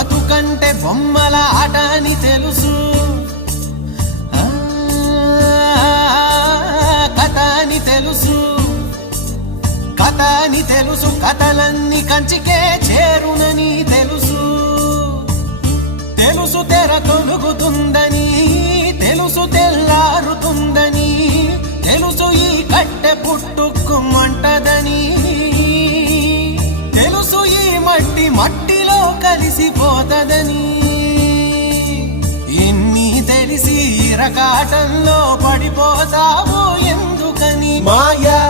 బతుకంటే బొమ్మల ఆట అని తెలుసు, కథ అని తెలుసు, కథ అని తెలుసు, కథలన్నీ కంచికే చేరునని తెలుసు, తెలుసు తెర తొలుగుతుందని, తెలుసు తెల్లారుతుందని, తెలుసు ఈ కట్టె పుట్టుకుమంటదని, తెలుసు ఈ మట్టి మట్టిలో కలిసిపోతదని, ఎన్ని తెలిసి రకాటంలో పడిపోతావో ఎందుకని మాయా